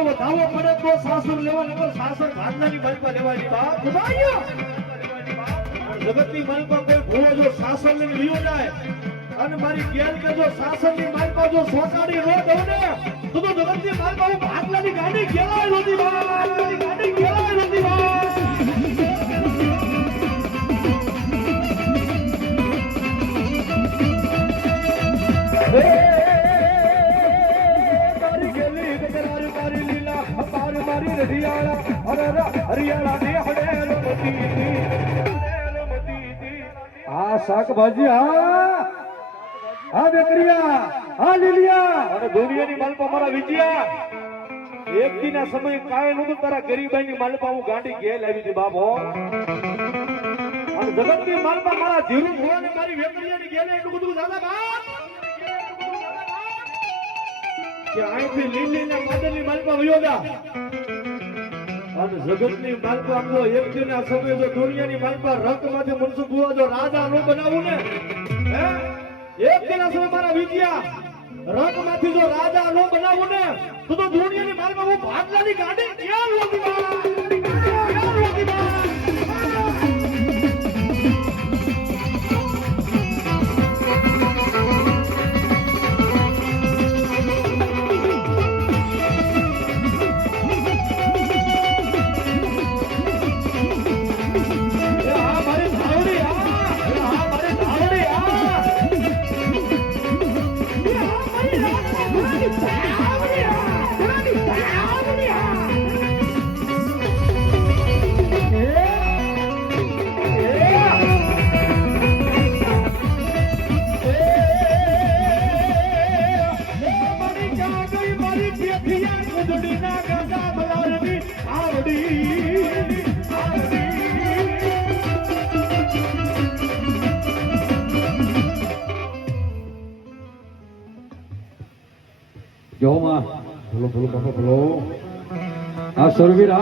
માલપો વધાવો પડે તો સાસુર લેવા નકર સાસર ભાગનાની માલપા લેવાની બાપ ઉભાયો જગતની માલપા કોઈ ભૂવો જો સાસર લઈને વિયો જાય અને મારી ગેલ કે જો સાસરની માલપા જો સોટાડી નો દઉં ને તો જગતની માલપા હું ભાગનાની ગાડી ગેલાય નોતી ભાગનાની ગાડી ગેલાય નોતી ભાગ શાકભાજી હા બેકરિયા હા લીલિયા અને દુનિયાની માલપા મારા વિજયા એક દી ના સમય કાય નતું તારા ગરીબાઈની માલપા હું ગાંડી ઘેલ આવી હતી બાપ હો અને જગતની માલપા મારા ધીરુ ભોળાને મારી વેકરિયાની ઘેલે એટલું બધું દાદા બાપ કે અહીંથી લીલીના માદરની માલપા વયો ગયા અને જગતની માલપા આમલો એક દિનના સમય જો દુનિયાની માલપા રંગમાંથી મનસુખ હુआ જો રાજા નો બનાવું ને હે એક દિનના સમય મારા વિજયા રંગમાંથી જો રાજા નો બનાવું ને તો દુનિયાની માલપા હું ભાગલાની ગાડી ક્યાં લોતી ક્યાં લોતી જો માં બોલો બોલો બાપા બોલો આ સરવીર